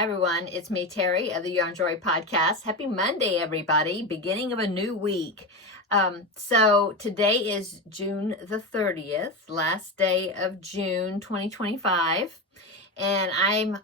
Hi everyone, it's me Terry of the Yarn Joy podcast. Happy Monday everybody, beginning of a new week. So today is June the 30th, last day of June 2025, and I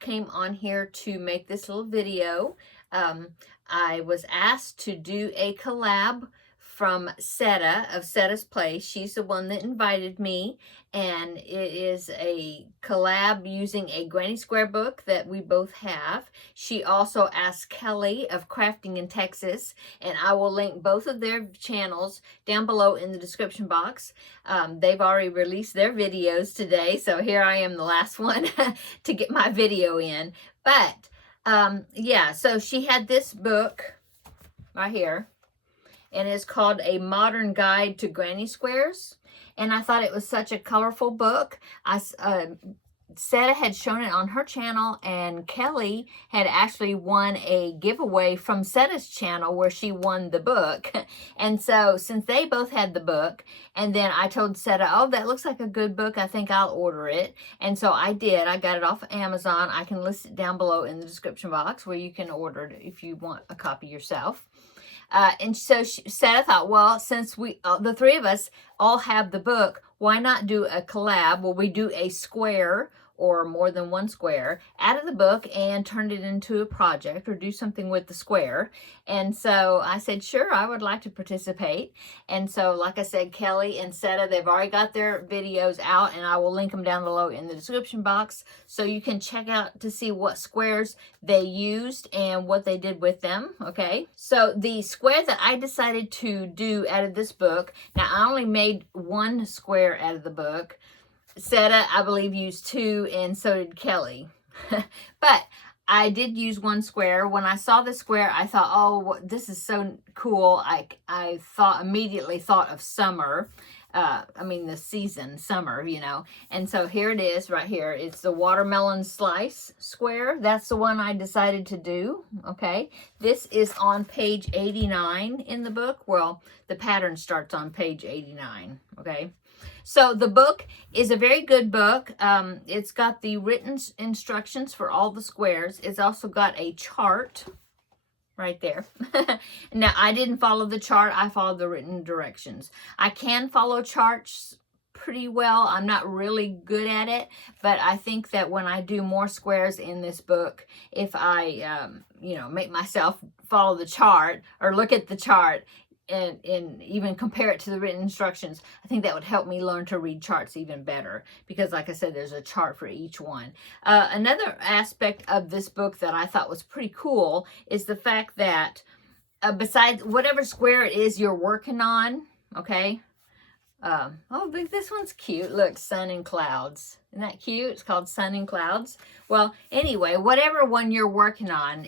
came on here to make this little video. I was asked to do a collab from Setta of Setta's Place. She's the one that invited me, and it is a collab using a Granny Square book that we both have. She also asked Kelly of Crafting in Texas, and I will link both of their channels down below in the description box. They've already released their videos today, so here I am, the last one to get my video in. But yeah, so she had this book right here, and it's called A Modern Guide to Granny Squares. And I thought it was such a colorful book. Setta had shown it on her channel, and Kelly had actually won a giveaway from Setta's channel where she won the book. And so since they both had the book, and then I told Setta, oh, that looks like a good book, I think I'll order it. And so I did. I got it off of Amazon. I can list it down below in the description box where you can order it if you want a copy yourself. And so Setta thought, well, since we, the three of us all have the book, why not do a collab where we do a square or more than one square out of the book and turn it into a project or do something with the square. And so I said, sure, I would like to participate. And so, like I said, Kelly and Setta, they've already got their videos out, and I will link them down below in the description box so you can check out to see what squares they used and what they did with them, okay? So the square that I decided to do out of this book, now I only made one square out of the book. Setta, I believe, used two, and so did Kelly. But I did use one square. When I saw the square, I thought, oh, this is so cool. I immediately thought of summer. I mean, the season, summer, you know. And so here it is right here. It's the watermelon slice square. That's the one I decided to do, okay? This is on page 89 in the book. Well, the pattern starts on page 89, okay? So the book is a very good book. It's got the written instructions for all the squares. It's also got a chart right there. Now, I didn't follow the chart. I followed the written directions. I can follow charts pretty well. I'm not really good at it, but I think that when I do more squares in this book, if I, you know, make myself follow the chart or look at the chart, and even compare it to the written instructions, I think that would help me learn to read charts even better, because like I said, there's a chart for each one. Another aspect of this book that I thought was pretty cool is the fact that besides whatever square it is you're working on, okay, oh, but this one's cute. Look, sun and clouds. Isn't that cute? It's called Sun and Clouds. Well, anyway, whatever one you're working on,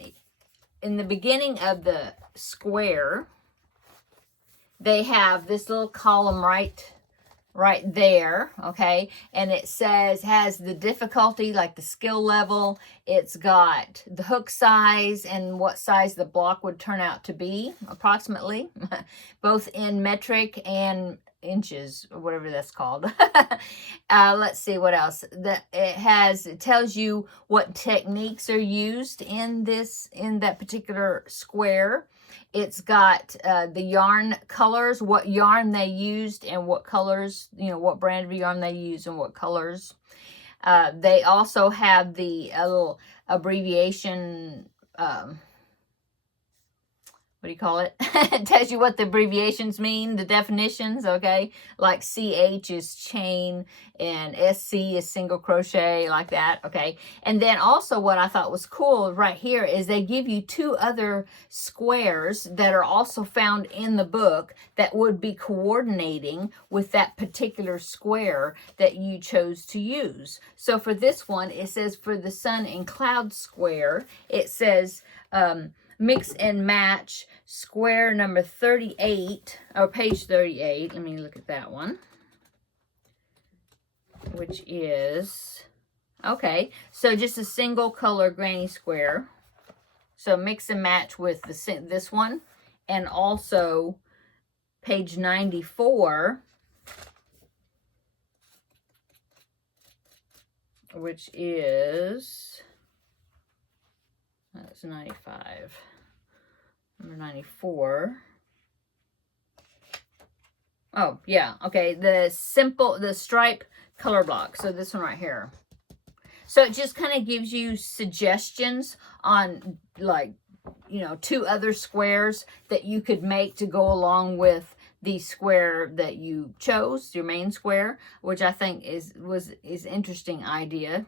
in the beginning of the square, they have this little column right there, okay? And it says, has the difficulty, like the skill level. It's got the hook size and what size the block would turn out to be, approximately, both in metric and inches, or whatever that's called. Let's see what else. It tells you what techniques are used in that particular square. It's got the yarn colors, what yarn they used and what colors, you know, what brand of yarn they use and what colors. They also have the little abbreviation, what do you call it? It tells you what the abbreviations mean, the definitions, okay? Like CH is chain and SC is single crochet, like that, okay? And then also what I thought was cool right here is they give you two other squares that are also found in the book that would be coordinating with that particular square that you chose to use. So for this one, it says for the sun and cloud square, it says, mix and match square number 38, or page 38. Let me look at that one, which is, okay, so just a single color granny square. So mix and match with this one, and also page 94, which is That's 95. Number 94. Oh, yeah. Okay. The stripe color block. So this one right here. So it just kind of gives you suggestions on, like, you know, 2 other squares that you could make to go along with the square that you chose, your main square, which I think is interesting idea.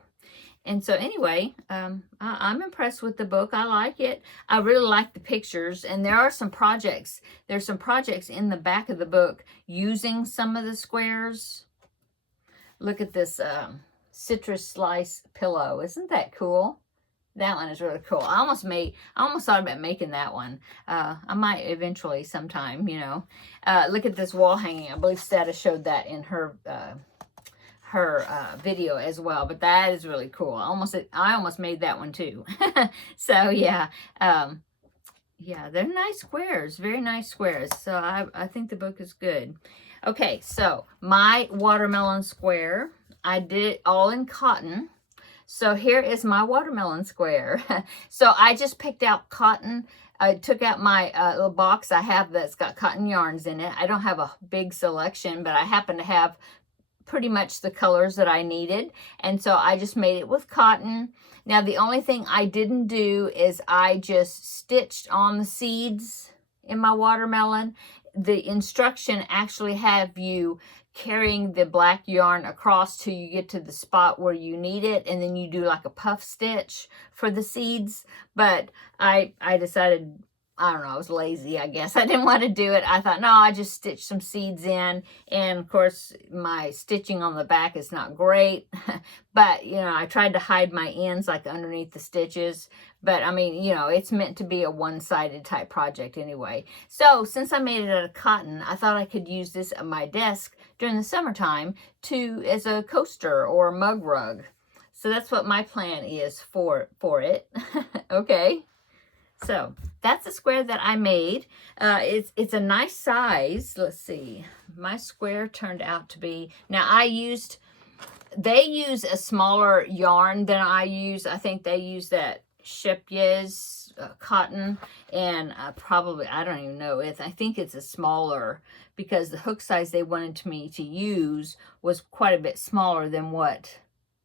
And so anyway, I'm impressed with the book. I like it. I really like the pictures. And there are some projects. There's some projects in the back of the book using some of the squares. Look at this citrus slice pillow. Isn't that cool? That one is really cool. I almost thought about making that one. I might eventually sometime, you know. Look at this wall hanging. I believe Setta showed that in her video as well, but that is really cool. I almost made that one too. So yeah, yeah, they're nice squares, very nice squares. So I think the book is good. Okay, so my watermelon square, I did it all in cotton. So here is my watermelon square. So I just picked out cotton. I took out my little box I have that's got cotton yarns in it. I don't have a big selection, but I happen to have pretty much the colors that I needed. And so I just made it with cotton. Now, the only thing I didn't do is I just stitched on the seeds in my watermelon. The instruction actually have you carrying the black yarn across till you get to the spot where you need it, and then you do like a puff stitch for the seeds. But I decided, I don't know, I was lazy, I guess. I didn't want to do it. I thought, no, I just stitched some seeds in. And of course, my stitching on the back is not great. But, you know, I tried to hide my ends like underneath the stitches. But, I mean, you know, it's meant to be a one-sided type project anyway. So, since I made it out of cotton, I thought I could use this at my desk during the summertime as a coaster or a mug rug. So, that's what my plan is for it. Okay. So that's the square that I made. It's a nice size. Let's see. My square turned out to be, now they use a smaller yarn than I use. I think they use that Shepyez cotton, and probably, I don't even know, I think it's a smaller, because the hook size they wanted me to use was quite a bit smaller than what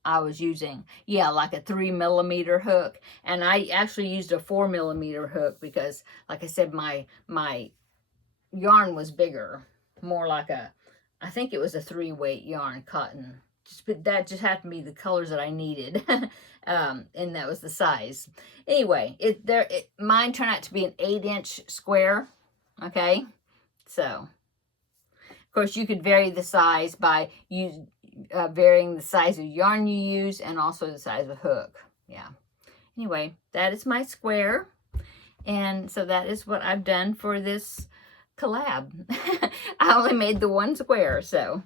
I was using. Yeah, like a 3mm hook. And I actually used a 4mm hook because, like I said, my yarn was bigger. More like I think it was a 3-weight yarn cotton. But that just happened to be the colors that I needed. And that was the size. Anyway, mine turned out to be an 8-inch square. Okay. So, of course, you could vary the size by varying the size of yarn you use and also the size of hook. Yeah. Anyway, that is my square. And so that is what I've done for this collab. I only made the one square. So,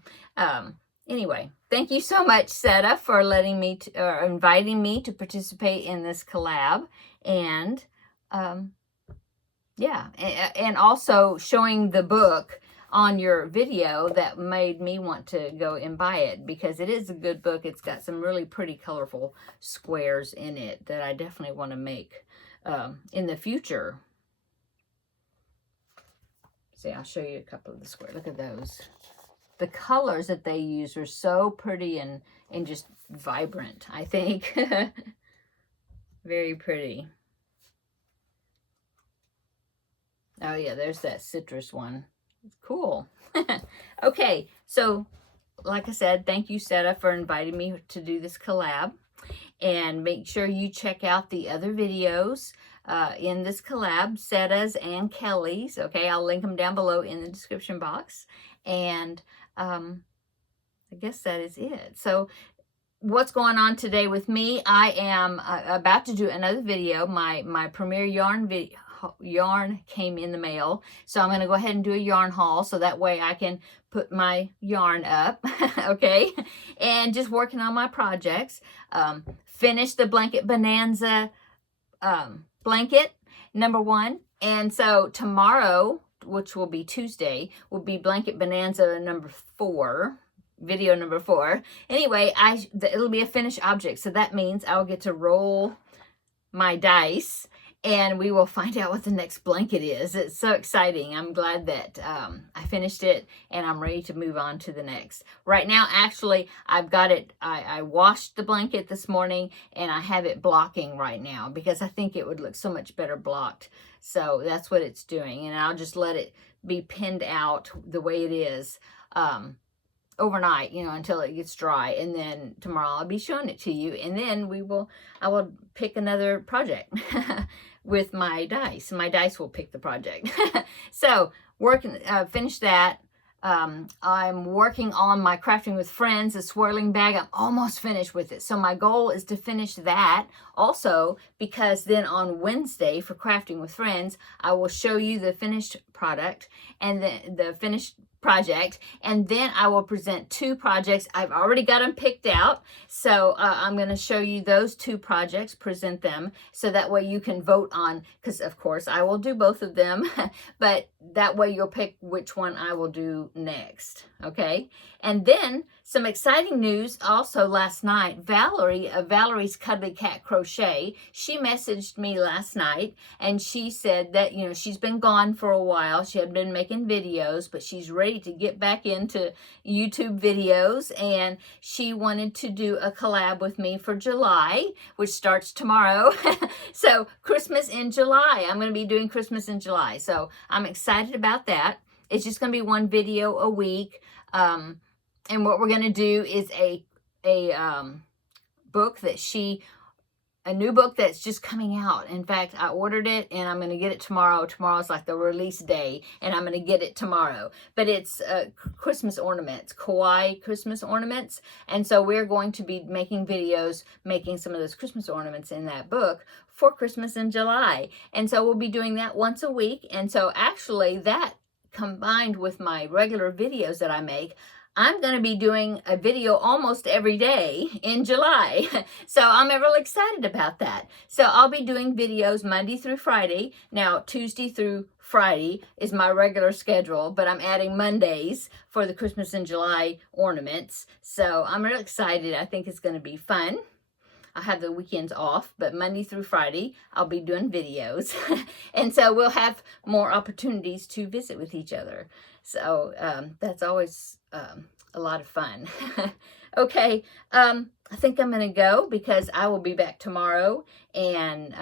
anyway, thank you so much, Setta, for letting me inviting me to participate in this collab. And, yeah, and also showing the book on your video that made me want to go and buy it, because it is a good book. It's got some really pretty colorful squares in it that I definitely want to make in the future. See, I'll show you a couple of the squares. Look at those. The colors that they use are so pretty and just vibrant, I think. Very pretty. Oh yeah, there's that citrus one. Cool. Okay, so like I said, thank you, Setta, for inviting me to do this collab. And make sure you check out the other videos in this collab, Setta's and Kelly's. Okay, I'll link them down below in the description box. And I guess that is it. So what's going on today with me? I am about to do another video. My premiere yarn came in the mail, so I'm going to go ahead and do a yarn haul so that way I can put my yarn up. Okay, and just working on my projects. Finish the Blanket Bonanza blanket #1, and so tomorrow, which will be Tuesday, will be Blanket Bonanza #4, video #4. Anyway, it'll be a finished object, so that means I'll get to roll my dice, and we will find out what the next blanket is. It's so exciting. I'm glad that I finished it, and I'm ready to move on to the next. Right now, actually, I've got it, I washed the blanket this morning, and I have it blocking right now because I think it would look so much better blocked. So that's what it's doing, and I'll just let it be pinned out the way it is overnight, until it gets dry, and then tomorrow I'll be showing it to you, and then I will pick another project with my dice. My dice will pick the project. So finish that. I'm working on my Crafting with Friends, the swirling bag. I'm almost finished with it. So my goal is to finish that also, because then on Wednesday for Crafting with Friends, I will show you the finished product and the finished project, and then I will present 2 projects. I've already got them picked out, so I'm going to show you those 2 projects, present them, so that way you can vote on, because of course I will do both of them, but that way you'll pick which one I will do next, okay? And then some exciting news also last night. Valerie of Valerie's Cuddly Cat Crochet, she messaged me last night, and she said that, she's been gone for a while. She had been making videos, but she's ready to get back into YouTube videos, and she wanted to do a collab with me for July, which starts tomorrow. So Christmas in July. I'm going to be doing Christmas in July. So I'm excited about that. It's just going to be 1 video a week. And what we're going to do is a book a new book that's just coming out. In fact, I ordered it, and I'm going to get it tomorrow. Tomorrow's like the release day, and I'm going to get it tomorrow. But it's Christmas ornaments, kawaii Christmas ornaments. And so we're going to be making videos, making some of those Christmas ornaments in that book for Christmas in July. And so we'll be doing that once a week. And so actually that combined with my regular videos that I make, I'm going to be doing a video almost every day in July. So I'm really excited about that. So I'll be doing videos Monday through Friday. Now, Tuesday through Friday is my regular schedule, but I'm adding Mondays for the Christmas in July ornaments. So I'm really excited. I think it's going to be fun. I'll have the weekends off, but Monday through Friday, I'll be doing videos. And so we'll have more opportunities to visit with each other. So that's always a lot of fun. Okay, I think I'm going to go because I will be back tomorrow, and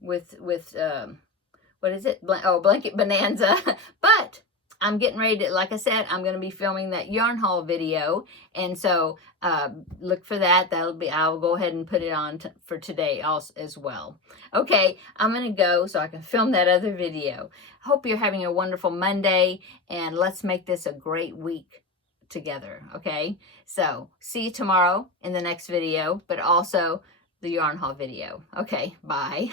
with what is it? Blanket Bonanza. But I'm getting ready to, like I said, I'm going to be filming that yarn haul video, and so look for that. I'll go ahead and put it on for today also as well. Okay, I'm going to go so I can film that other video. Hope you're having a wonderful Monday, and let's make this a great week together, okay? So see you tomorrow in the next video, but also the yarn haul video. Okay, bye.